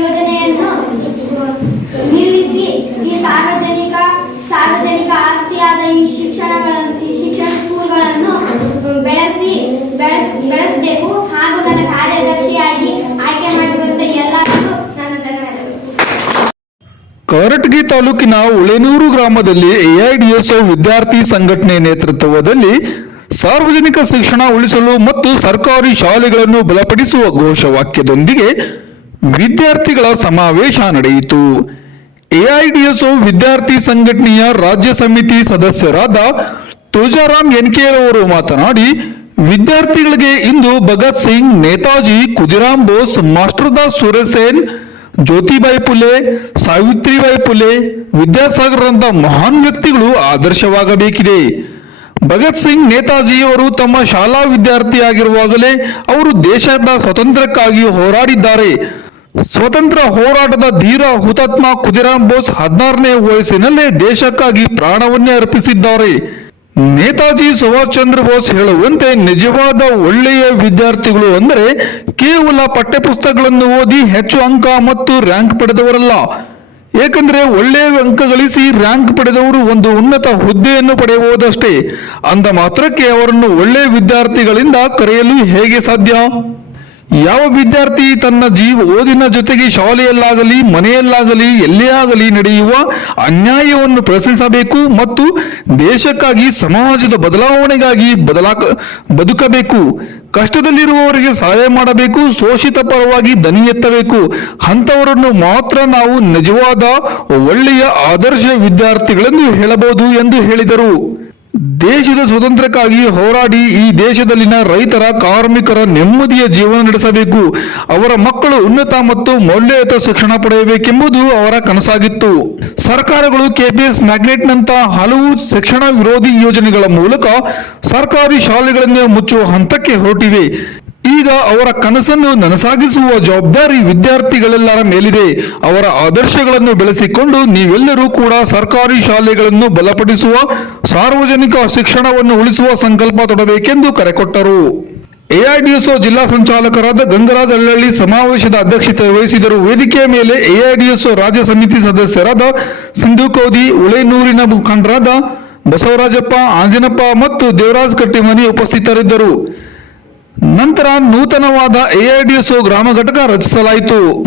ಯೋಜನೆಯನ್ನು ನಿಲ್ಲಿಸಿ ಈ ಸಾರ್ವಜನಿಕ ಸಾರ್ವಜನಿಕ ಆಸ್ತಿಯಾದ ಈ ಶಿಕ್ಷಣಗಳನ್ನು ಈ ಶಿಕ್ಷಣ ಸ್ಕೂಲ್ಗಳನ್ನು ಬೆಳೆಸಿ, ಬೆಳೆಸ್, ಬೆಳೆಸಬೇಕು ಹಾಗೂ ನನ್ನ ಕಾರ್ಯದರ್ಶಿಯಾಗಿ ಆಯ್ಕೆ ಮಾಡಿರುವಂತ ಎಲ್ಲರಿಗೂ ನನ್ನ ಧನ್ಯವಾದಗಳು. ಕವರಟಗಿ ತಾಲೂಕಿನ ಉಳೆನೂರು ಗ್ರಾಮದಲ್ಲಿ ಎಐಡಿಎಸ್ಒ ವಿದ್ಯಾರ್ಥಿ ಸಂಘಟನೆ ನೇತೃತ್ವದಲ್ಲಿ ಸಾರ್ವಜನಿಕ ಶಿಕ್ಷಣ ಉಳಿಸಲು ಮತ್ತು ಸರ್ಕಾರಿ ಶಾಲೆಗಳನ್ನು ಬಲಪಡಿಸುವ ಘೋಷವಾಕ್ಯದೊಂದಿಗೆ ವಿದ್ಯಾರ್ಥಿಗಳ ಸಮಾವೇಶ ನಡೆಯಿತು. ಎಐಡಿಎಸ್ಒ ವಿದ್ಯಾರ್ಥಿ ಸಂಘಟನೆಯ ರಾಜ್ಯ ಸಮಿತಿ ಸದಸ್ಯರಾದ ತುಳಜಾರಾಮ್ ಎನ್ಕೆರವರು ಮಾತನಾಡಿ, ವಿದ್ಯಾರ್ಥಿಗಳಿಗೆ ಇಂದು ಭಗತ್ ಸಿಂಗ್, ನೇತಾಜಿ, ಖುದಿರಾಮ್ ಬೋಸ್ ಮಾಸ್ಟರ್ದಾಸ್ ಸುರಸೇನ್ ಜ್ಯೋತಿಬಾಯಿ ಪುಲೆ, ಸಾವಿತ್ರಿಬಾಯಿ ಪುಲೆ ವಿದ್ಯಾಸಾಗರ್ರಂತ ಮಹಾನ್ ವ್ಯಕ್ತಿಗಳು ಆದರ್ಶವಾಗಬೇಕಿದೆ. ಭಗತ್ ಸಿಂಗ್ ನೇತಾಜಿಯವರು ತಮ್ಮ ಶಾಲಾ ವಿದ್ಯಾರ್ಥಿಯಾಗಿರುವಾಗಲೇ ಅವರು ದೇಶದ ಸ್ವತಂತ್ರಕ್ಕಾಗಿ ಹೋರಾಡಿದ್ದಾರೆ. ಸ್ವತಂತ್ರ ಹೋರಾಟದ ಧೀರ ಹುತಾತ್ಮ ಖುದಿರಾಮ್ ಬೋಸ್ ಹದಿನಾರನೇ ವಯಸ್ಸಿನಲ್ಲೇ ದೇಶಕ್ಕಾಗಿ ಪ್ರಾಣವನ್ನೇ ಅರ್ಪಿಸಿದ್ದಾರೆ. ನೇತಾಜಿ ಸುಭಾಷ್ ಚಂದ್ರ ಬೋಸ್ ಹೇಳುವಂತೆ ನಿಜವಾದ ಒಳ್ಳೆಯ ವಿದ್ಯಾರ್ಥಿಗಳು ಅಂದರೆ ಕೇವಲ ಪಠ್ಯಪುಸ್ತಕಗಳನ್ನು ಓದಿ ಹೆಚ್ಚು ಅಂಕ ಮತ್ತು ರ್ಯಾಂಕ್ ಪಡೆದವರಲ್ಲ. ಏಕೆಂದರೆ ಒಳ್ಳೆಯ ಅಂಕ ಗಳಿಸಿ ರ್ಯಾಂಕ್ ಪಡೆದವರು ಒಂದು ಉನ್ನತ ಹುದ್ದೆಯನ್ನು ಪಡೆಯಬಹುದಷ್ಟೇ ಅಂದ ಮಾತ್ರಕ್ಕೆ ಅವರನ್ನು ಒಳ್ಳೆಯ ವಿದ್ಯಾರ್ಥಿಗಳಿಂದ ಕರೆಯಲು ಹೇಗೆ ಸಾಧ್ಯ? ಯಾವ ವಿದ್ಯಾರ್ಥಿ ತನ್ನ ಜೀವ ಓದಿನ ಜೊತೆಗೆ ಶಾಲೆಯಲ್ಲಾಗಲಿ, ಮನೆಯಲ್ಲಾಗಲಿ, ಎಲ್ಲೇ ಆಗಲಿ ನಡೆಯುವ ಅನ್ಯಾಯವನ್ನು ಪ್ರಶ್ನಿಸಬೇಕು ಮತ್ತು ದೇಶಕ್ಕಾಗಿ, ಸಮಾಜದ ಬದಲಾವಣೆಗಾಗಿ ಬದಲಾ ಬದುಕಬೇಕು. ಕಷ್ಟದಲ್ಲಿರುವವರಿಗೆ ಸಹಾಯ ಮಾಡಬೇಕು, ಶೋಷಿತ ಪರವಾಗಿ ದನಿ ಎತ್ತಬೇಕು. ಅಂಥವರನ್ನು ಮಾತ್ರ ನಾವು ನಿಜವಾದ ಒಳ್ಳೆಯ ಆದರ್ಶ ವಿದ್ಯಾರ್ಥಿಗಳೆಂದು ಹೇಳಬಹುದು ಎಂದು ಹೇಳಿದರು. ದೇಶದ ಸ್ವತಂತ್ರಕ್ಕಾಗಿ ಹೋರಾಡಿ ಈ ದೇಶದಲ್ಲಿನ ರೈತರ, ಕಾರ್ಮಿಕರ ನೆಮ್ಮದಿಯ ಜೀವನ ನಡೆಸಬೇಕು. ಅವರ ಮಕ್ಕಳು ಉನ್ನತ ಮತ್ತು ಮೌಲ್ಯಯುತ ಶಿಕ್ಷಣ ಪಡೆಯಬೇಕೆಂಬುದು ಅವರ ಕನಸಾಗಿತ್ತು. ಸರ್ಕಾರಗಳು ಕೆಪಿಎಸ್ ಮ್ಯಾಗ್ನೆಟ್ನಂತ ಹಲವು ಶಿಕ್ಷಣ ವಿರೋಧಿ ಯೋಜನೆಗಳ ಮೂಲಕ ಸರ್ಕಾರಿ ಶಾಲೆಗಳನ್ನೇ ಮುಚ್ಚುವ ಹಂತಕ್ಕೆ ಹೊರಟಿವೆ. ಈಗ ಅವರ ಕನಸನ್ನು ನನಸಾಗಿಸುವ ಜವಾಬ್ದಾರಿ ವಿದ್ಯಾರ್ಥಿಗಳೆಲ್ಲರ ಮೇಲಿದೆ. ಅವರ ಆದರ್ಶಗಳನ್ನು ಬೆಳೆಸಿಕೊಂಡು ನೀವೆಲ್ಲರೂ ಕೂಡ ಸರ್ಕಾರಿ ಶಾಲೆಗಳನ್ನು ಬಲಪಡಿಸುವ, ಸಾರ್ವಜನಿಕ ಶಿಕ್ಷಣವನ್ನು ಉಳಿಸುವ ಸಂಕಲ್ಪ ತೊಡಬೇಕೆಂದು ಕರೆ ಕೊಟ್ಟರು. ಎಐಡಿಎಸ್ಒ ಜಿಲ್ಲಾ ಸಂಚಾಲಕರಾದ ಗಂಗರಾಜ್ ಅಳ್ಳಳ್ಳಿ ಸಮಾವೇಶದ ಅಧ್ಯಕ್ಷತೆ ವಹಿಸಿದರು. ವೇದಿಕೆಯ ಮೇಲೆ ಎಐಡಿಎಸ್ಒ ರಾಜ್ಯ ಸಮಿತಿ ಸದಸ್ಯರಾದ ಸಿಂಧು ಕೌದಿ ಉಳೇನೂರಿನ ಮುಖಂಡರಾದ ಬಸವರಾಜಪ್ಪ, ಆಂಜನಪ್ಪ ಮತ್ತು ದೇವರಾಜ್ ಕಟ್ಟಿಮನಿ ಉಪಸ್ಥಿತರಿದ್ದರು. ನಂತರ ನೂತನವಾದ ಎಐಡಿಎಸ್ಒ ಗ್ರಾಮ ಘಟಕ ರಚಿಸಲಾಯಿತು.